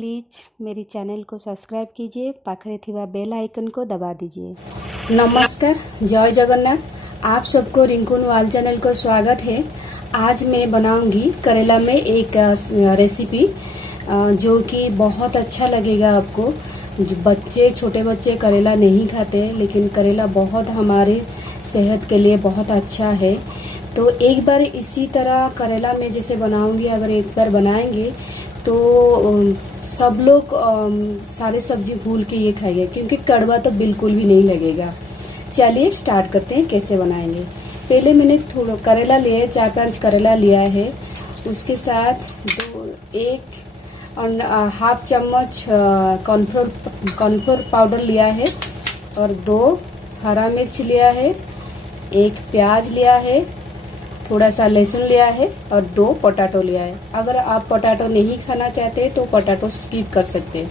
Please मेरी channel को subscribe कीजिए, पाखरे थिवा बेल आइकन को दबा दीजिए। नमस्कार, जय जगन्नाथ। आप सबको रिंकू वाल चैनल को स्वागत है। आज मैं बनाऊंगी करेला में एक रेसिपी जो कि बहुत अच्छा लगेगा आपको। जो छोटे बच्चे करेला नहीं खाते, लेकिन करेला बहुत हमारे सेहत के लिए बहुत अच्छा है। तो एक बार इसी तरह करेला में जैसे बनाऊंगी, अगर एक बार बनाएंगे तो सब लोग सारे सब्जी भूल के ये खाएंगे, क्योंकि कड़वा तो बिल्कुल भी नहीं लगेगा। चलिए स्टार्ट करते हैं कैसे बनाएंगे। पहले मैंने थोड़ा करेला लिया है, 4-5 करेला लिया है। उसके साथ एक और हाफ चम्मच कॉर्नफ्लोर पाउडर लिया है, और 2 हरा मिर्च लिया है, 1 प्याज लिया है, थोड़ा सा लहसुन लिया है, और 2 पोटैटो लिया है। अगर आप पोटैटो नहीं खाना चाहते तो पोटैटो स्किप कर सकते हैं।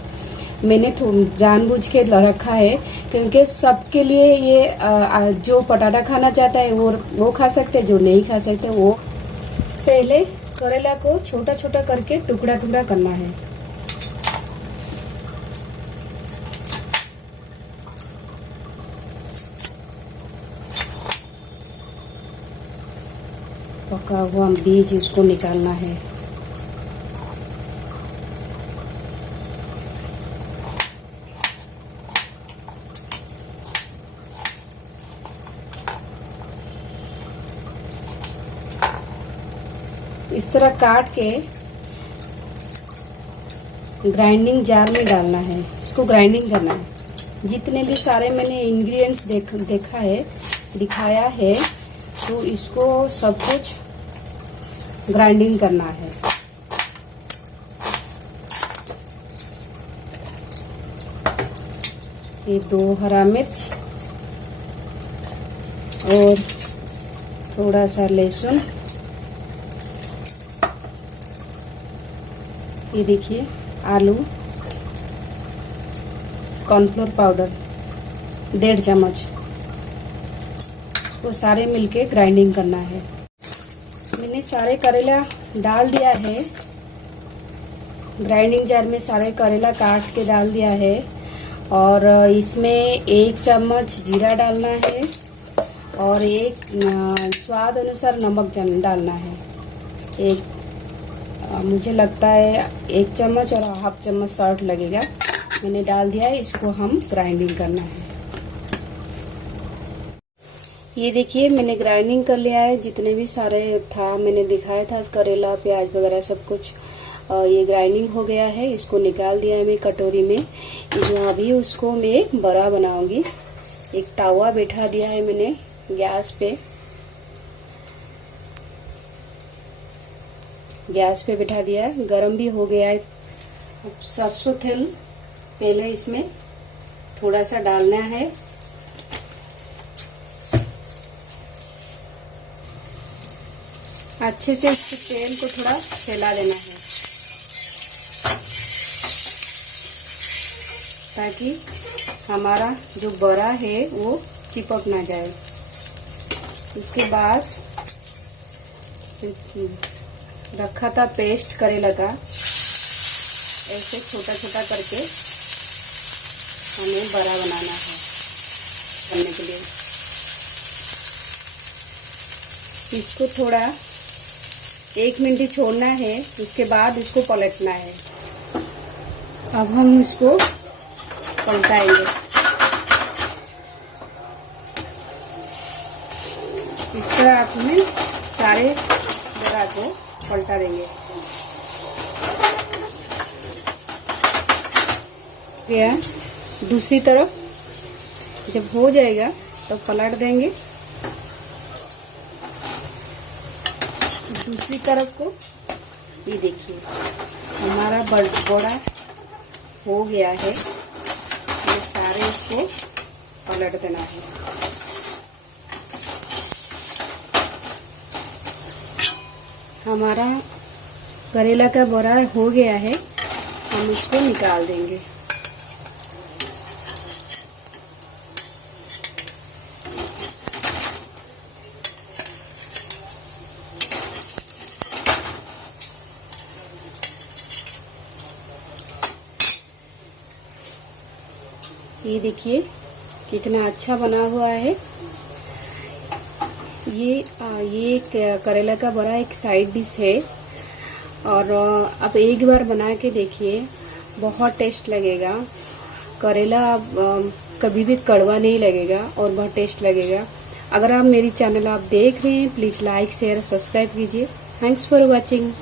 मैंने जानबूझ के रखा है, क्योंकि सबके लिए ये जो पोटैटो खाना चाहता है वो खा सकते हैं, जो नहीं खा सकते वो। पहले करेला को छोटा छोटा करके टुकड़ा टुकड़ा करना है। पका हुआ बीज इसको निकालना है। इस तरह काट के ग्राइंडिंग जार में डालना है, इसको ग्राइंडिंग करना है। जितने भी सारे मैंने इंग्रेडिएंट्स दिखाया है, तो इसको सब कुछ ग्राइंडिंग करना है। ये 2 हरा मिर्च और थोड़ा सा लहसुन। ये देखिए आलू, कॉर्नफ्लोर पाउडर 1.5 चम्मच, वो सारे मिलके ग्राइंडिंग करना है। मैंने सारे करेला डाल दिया है ग्राइंडिंग जार में, सारे करेला काट के डाल दिया है। और इसमें 1 चम्मच जीरा डालना है, और एक स्वाद अनुसार नमक डालना है। मुझे लगता है 1 चम्मच और हाफ चम्मच सॉल्ट लगेगा। मैंने डाल दिया है, इसको हम ग्राइंडिंग करना है। ये देखिए मैंने ग्राइंडिंग कर लिया है। जितने भी सारे था मैंने दिखाया था, करेला प्याज वगैरह सब कुछ ये ग्राइंडिंग हो गया है। इसको निकाल दिया है मैं कटोरी में। जो अभी उसको मैं बड़ा बनाऊंगी। एक तवा बैठा दिया है मैंने गैस पे बैठा दिया है, गरम भी हो गया है। सरसों तेल पहले इसमें थोड़ा सा डालना है। अच्छे से इसके तेल को थोड़ा फैला देना है, ताकि हमारा जो बड़ा है वो चिपक ना जाए। उसके बाद रखा था पेस्ट करेला का, ऐसे छोटा छोटा करके हमें बड़ा बनाना है करने के लिए। इसको थोड़ा 1 मिनट ही छोड़ना है, उसके बाद इसको पलटना है। अब हम इसको पलटाएंगे। इस तरह अपने सारे बड़ा को पलटा देंगे। दूसरी तरफ जब हो जाएगा तो पलट देंगे। दूसरी तरफ को ये देखिए हमारा बड़ा हो गया है। ये सारे इसको पलट देना है। हमारा करेला का बड़ा हो गया है, हम इसको निकाल देंगे। ये देखिए कितना अच्छा बना हुआ है। ये करेला का बड़ा एक साइड डिश है। और आप एक बार बना के देखिए, बहुत टेस्ट लगेगा। करेला कभी भी कड़वा नहीं लगेगा और बहुत टेस्ट लगेगा। अगर आप मेरी चैनल आप देख रहे हैं, प्लीज़ लाइक शेयर सब्सक्राइब कीजिए। Thanks for watching.